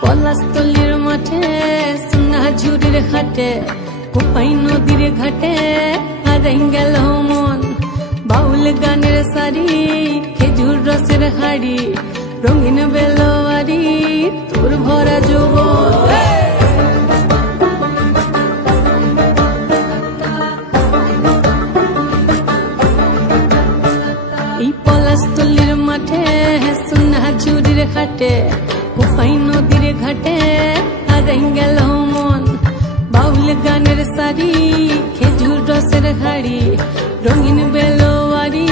পলাশতলির মাঠে সোনা ঝুড়ির ঘাটে কোপাই নদীর ঘাটে হারাই গেল মন বাউল গানের সারি খেজুর রসের হাড়ি রঙিন বেলোয়ারি তোর ভরা যৌবন এই পলাশতলির মাঠে সোনা ঝুড়ির ঘাটে কোপাই নদীর ঘাটে হারাই গেল মন বাউল গানের সারি খেজুর রসের হাড়ি রঙিন বেলোয়ারি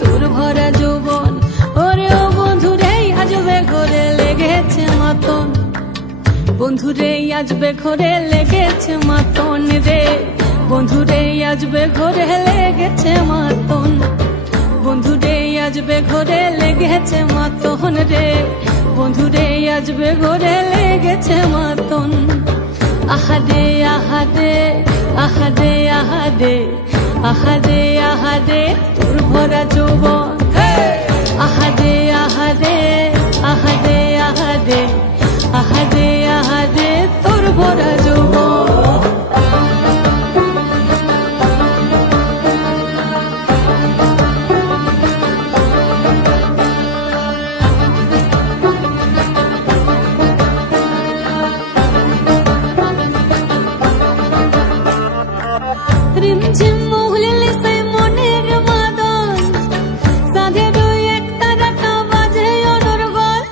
তোর ভরা যৌবন ওরে ও বন্ধুরে আজবে ঘরে লেগেছে মাতন বন্ধুরে আজবে ঘরে লেগেছে মাতন রে বন্ধুরে আজবে ঘরে লেগেছে মাতন বন্ধুরে আজবে ঘরে লেগেছে মাতন রে বন্ধুরে আজবে ঘরে লেগেছে মাতন আহারে আহারে আহারে আহারে আহারে আহারে তোর ভরা যৌবন আহারে আহারে আহারে আহারে আহারে আহারে তোর ভরা যৌবন রিমঝিম মহুলিলে সেই মনের মাদল সাধের এক তারাটা বাজে অনর্গল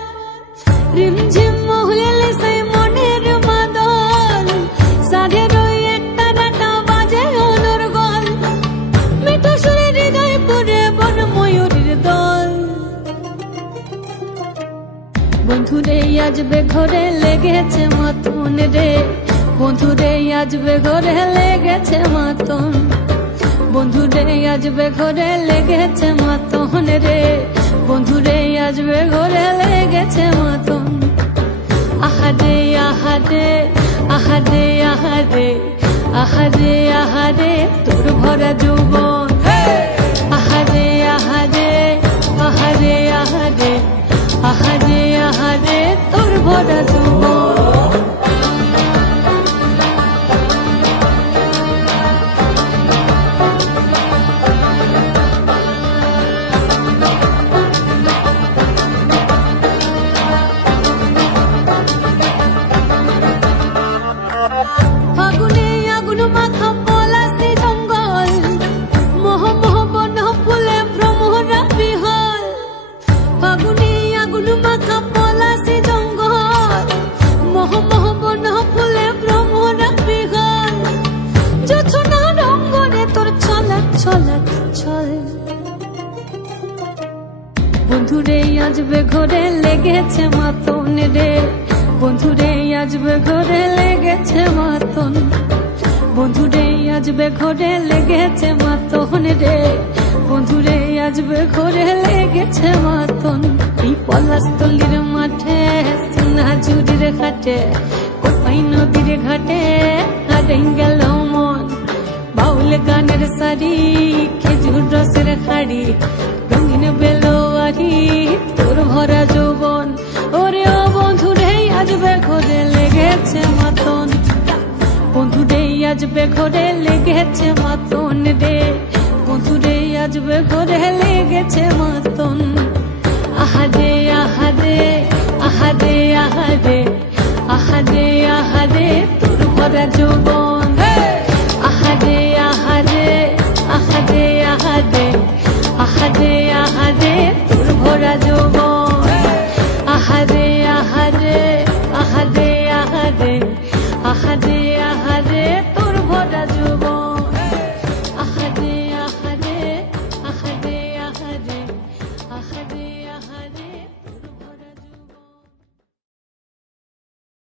রিমঝিম মহুলিলে সেই মনের মাদল সাধের এক তারাটা বাজে অনর্গল মিঠো সুরে হৃদয় পুরে বন ময়ূরীর দল বন্ধুরে আজবে ঘরে লেগেছে মাতন রে বন্ধুরে আজবে ঘরে লেগেছে মাতন বন্ধুরে আজবে ঘরে লেগেছে মাতন রে বন্ধুরে আজবে ঘরে লেগেছে মাতন আহারে আহারে আহারে আহারে আহারে আহারে তোর ভরা যৌবন আহারে আহারে আহারে আহারে আহারে আহারে তোর ভরা যৌবন ফাগুনে আগুন মাখা পলাশি জঙ্গল মোহ মোহ বন ফুলে ভ্রমরা বিহল ফাগুনে আগুন মাখা পলাশি জঙ্গল মোহ মোহ বন ফুলে ভ্রমরা বিহল জোছনা রঙ্গনে তোর ছলক ছলক ছল বন্ধুরে আজবে ঘরে লেগেছে মাতন রে বন্ধুরে আজবে ঘরে লেগেছে মাতন বন্ধুরে আজবে ঘরে লেগেছে মাতন রে বন্ধুরে আজবে ঘরে লেগেছে মাতন এই পলাশতলির মাঠে সোনা ঝুড়ির ঘাটে কোপাই নদীর ঘাটে হারাই গেল মন বাউল গানের সারি খেজুর রসের হাড়ি রঙিন বেলোয়ারি তোর ভরা যৌবন ওরে ও বন্ধুরে আজবে ঘরে লেগেছে মাতন বন্ধুরে আজবে ঘরে লেগেছে মাতন রে বন্ধুরে আজবে ঘরে লেগেছে মাতন আহারে আহারে আহারে আহারে আহারে আহারে তোর ভরা যৌবন আহারে আহারে আহারে আহারে আহারে আহারে তোর ভরা যৌবন আহারে আহারে আহারে আহারে আহারে আহারে